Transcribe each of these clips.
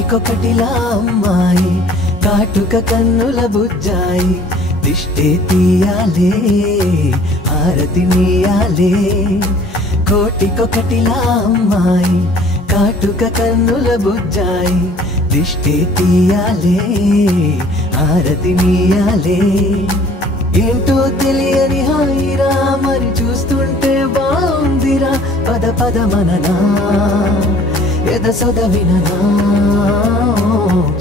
కోటికొకటిలా అమ్మాయి కాటుక కన్నుల బుజ్జాయి దిష్టే తీయాలే హారతి నీయాలే కోటికొకటిలా అమ్మాయి కాటుక కన్నుల బుజ్జాయి దిష్టే తీయాలే హారతి నీయాలే ఏంటో తెలియని హాయిరా మరి చూస్తుంటే బాగుందిరా పద పద మననా ఎద సొదవిననా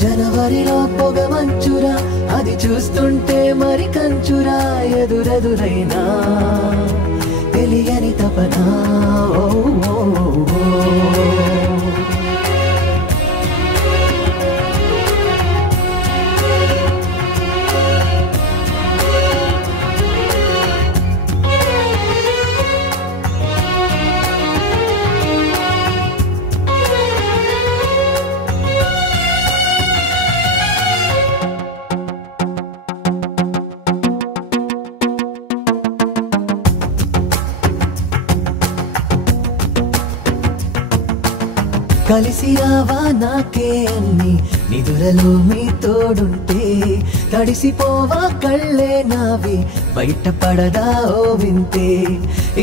జనవరిలో పొగ మంచురా అది చూస్తుంటే మరి కంచురా ఎదురెదురైనా తెలియని తపనా ఓ కలిసి రావా నాకే అన్ని నిదురలో మీ తోడుంటే తడిసిపోవా కళ్ళే నావి బయట పడదా ఓ వింతే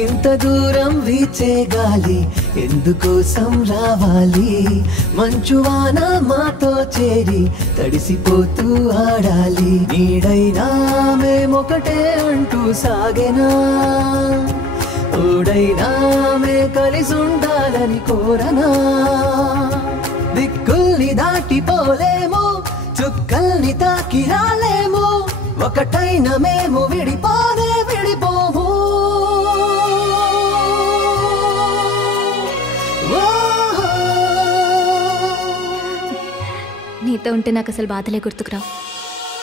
ఇంత దూరం వీచే గాలి ఎందుకోసం రావాలి మంచువాన మాతో చేరి తడిసిపోతూ ఆడాలి నీడైనా మేమొకటే అంటూ సాగెనా ఓడైనా మే కలిసుండాలని కోరనా దిక్కుల్ని దాటిపోలేము చుక్కల్ని తాకి రాలేము ఒకటైన మేము విడిపోనే విడిపోము నీతో ఉంటే నాకు అసలు బాధలే గుర్తుకురావు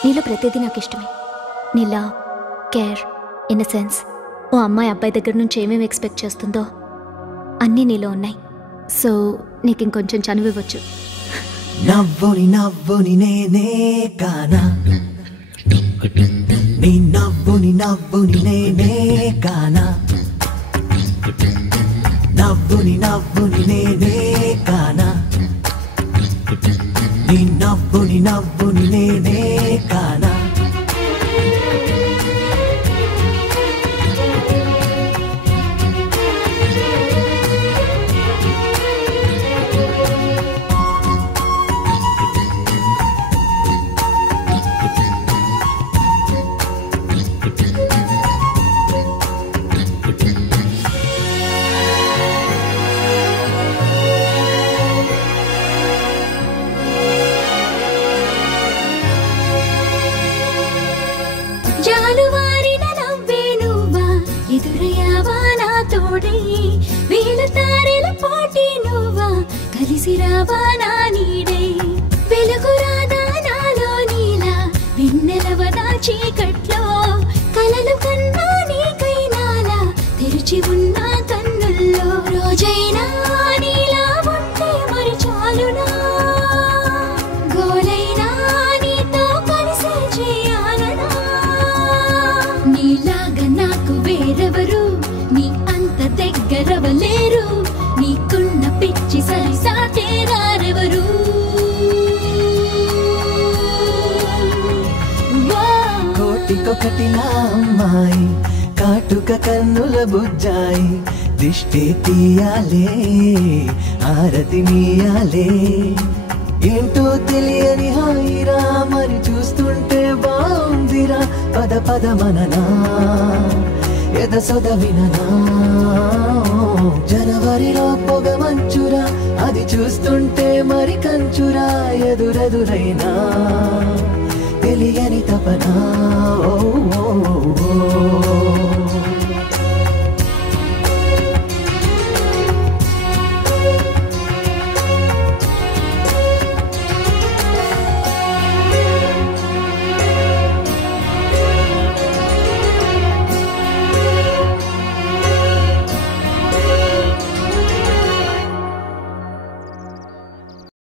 నీలో ప్రతిదీ నాకు ఇష్టమే నీ లవ్ కేర్ ఇన్నసెన్స్ ఓ అమ్మాయి అబ్బాయి దగ్గర నుంచి ఏమేమి ఎక్స్పెక్ట్ చేస్తుందో అన్నీ నీలో ఉన్నాయి సో నీకు ఇంకొంచెం చనువివ్వచ్చు నవ్వుని నవ్వుని నేనే కానా నీ నవ్వుని నవ్వుని నేనే కానా నవ్వుని నవ్వుని నేనే కానా నీ నవ్వుని నవ్వుని నేనే కానా కలిసిరావా నా నీడై వెలుగురాదా నాలో నీలా వెన్నెలవదా చీకట్లో కలలు కన్నా నీకై నాలా తెరిచి ఉన్న కన్నుల్లో రోజైనా నీలా ఉంటే మరి చాలునా గోలైనా నీతో కలిసే చేయాలనా నీలాగా నాకు వేరెవరు నీ అంత దగ్గరవలేరు నీకున్న పిచ్చి సరిసాటేరారెవరు కోటికొకటిలా అమ్మాయి కాటుక కన్నుల బుజ్జాయి దిష్టి తీయాలే హారతి నీయాలే ఏంటో తెలియని హాయిరా మరి చూస్తుంటే బాగుందిరా పద పద మననా ఎద సొదవిననా జనవరిలో పొగ మంచురా అది చూస్తుంటే మరి కంచురా ఎదురెదురైనా తెలియని తపనా ఓ